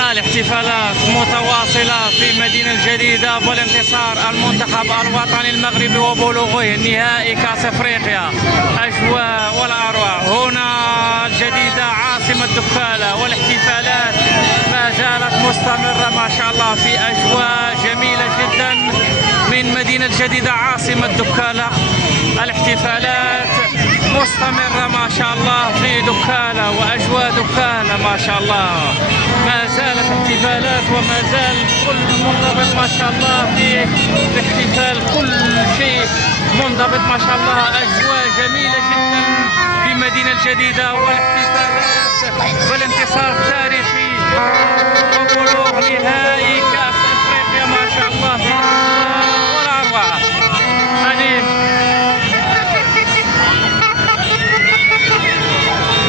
الاحتفالات متواصلة في مدينة الجديدة بالانتصار المنتخب الوطني المغربي وبلوغه نهائي كأس افريقيا. اجواء ولا اروع هنا الجديدة عاصمة دكالة، والاحتفالات ما زالت مستمرة ما شاء الله في اجواء جميلة جدا من مدينة الجديدة عاصمة دكالة. الاحتفالات مستمرة ما شاء الله في دكالة واجواء دكالة ما شاء الله، ما زالت احتفالات وما زال كل منضبط ما شاء الله في احتفال، كل شيء منضبط ما شاء الله. اجواء جميلة جدا في مدينة الجديدة والاحتفالات بالانتصار التاريخي وبلوغ نهائي كأس افريقيا ما شاء الله في ولا اروع.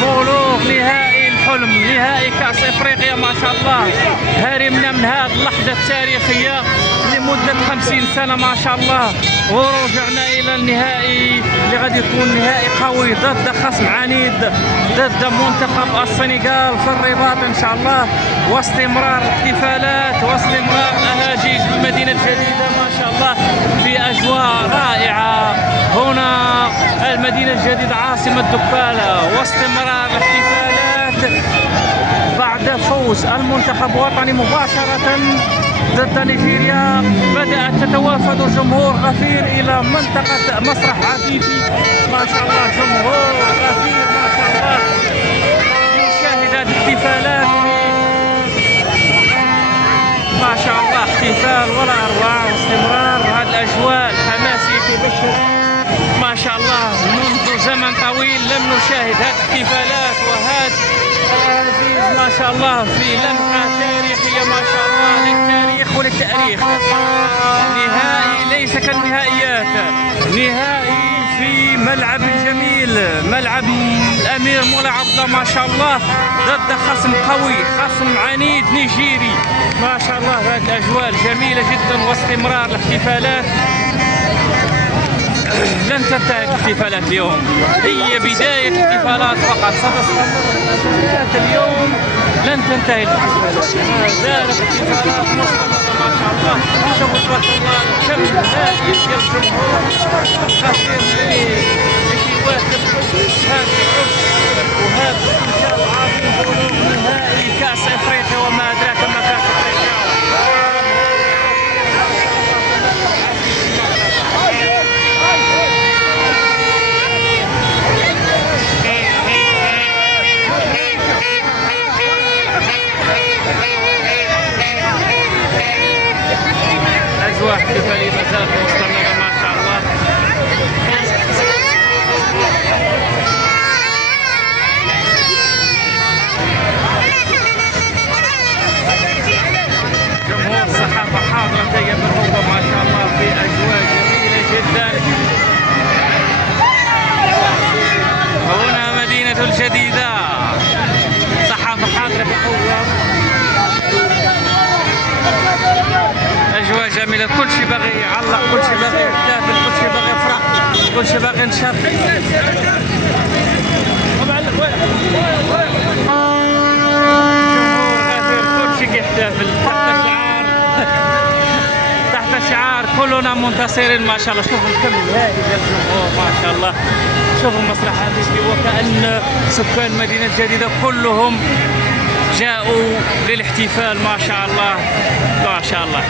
بلوغ نهائي الحلم، نهائي كأس افريقيا ما شاء الله. هرمنا من هذه اللحظة التاريخية لمدة 50 سنة ما شاء الله، ورجعنا إلى النهائي اللي غادي يكون نهائي قوي ضد خصم عنيد، ضد منتخب السنغال في الرباط إن شاء الله. واستمرار الاحتفالات واستمرار الأهاجيج بالمدينة الجديدة ما شاء الله في أجواء رائعة هنا المدينة الجديدة عاصمة دكالة. واستمرار الاحتفالات بعد فوز المنتخب الوطني مباشرة ضد نيجيريا، بدأت تتوافد الجمهور غفير إلى منطقة مسرح عفيفي ما شاء الله. جمهور غفير ما شاء الله يشاهد هذه الاحتفالات ما شاء الله. احتفال ولا أروع، واستمرار هذه الأجواء الحماسية تبشر ما شاء الله. منذ زمن طويل لم نشاهد هذه الاحتفالات وهذا العزيز ما شاء الله في لمحة تاريخية ما شاء الله للتاريخ وللتاريخ. نهائي ليس كالنهائيات، نهائي في ملعب جميل، ملعب الأمير مولاي عبده ما شاء الله ضد خصم قوي، خصم عنيد نيجيري ما شاء الله. هذه الأجواء الجميلة جدا واستمرار الاحتفالات. لن تنتهي الاحتفالات اليوم، هي بداية الاحتفالات فقط، ستستمر الاحتفالات اليوم لن تنتهي الاحتفالات، ما زالت الاحتفالات مستمرة ما شاء الله. شوفوا تبارك الله كم هائل ديال الجمهور الخطير اللي يواكب هذا العرس وهذا الاحتفال العظيم بلوغ نهائي كأس افريقيا وما ادراك ما كأس افريقيا. أجواء احتفالية ما زالت مستمرة ما شاء الله. جمهور الصحافة حاضرة جاية بالرغبة ما شاء الله في أجواء جميلة جدا. هنا مدينة الجديدة، صحافة حاضرة بقوة، اجواء جميله. كل شيء باغي يعلق، كل شيء باغي يحتفل، كل شيء باغي يفرح، كل شيء باغي ينشط. جمهور غفير كل شيء كيحتفل تحت شعار تحت شعار كلنا منتصرين ما شاء الله. شوفوا الكم الهائل ديال الجمهور ما شاء الله. شوفوا المسرح هذه وكأن سكان مدينه الجديده كلهم جاءوا للاحتفال ما شاء الله ما شاء الله.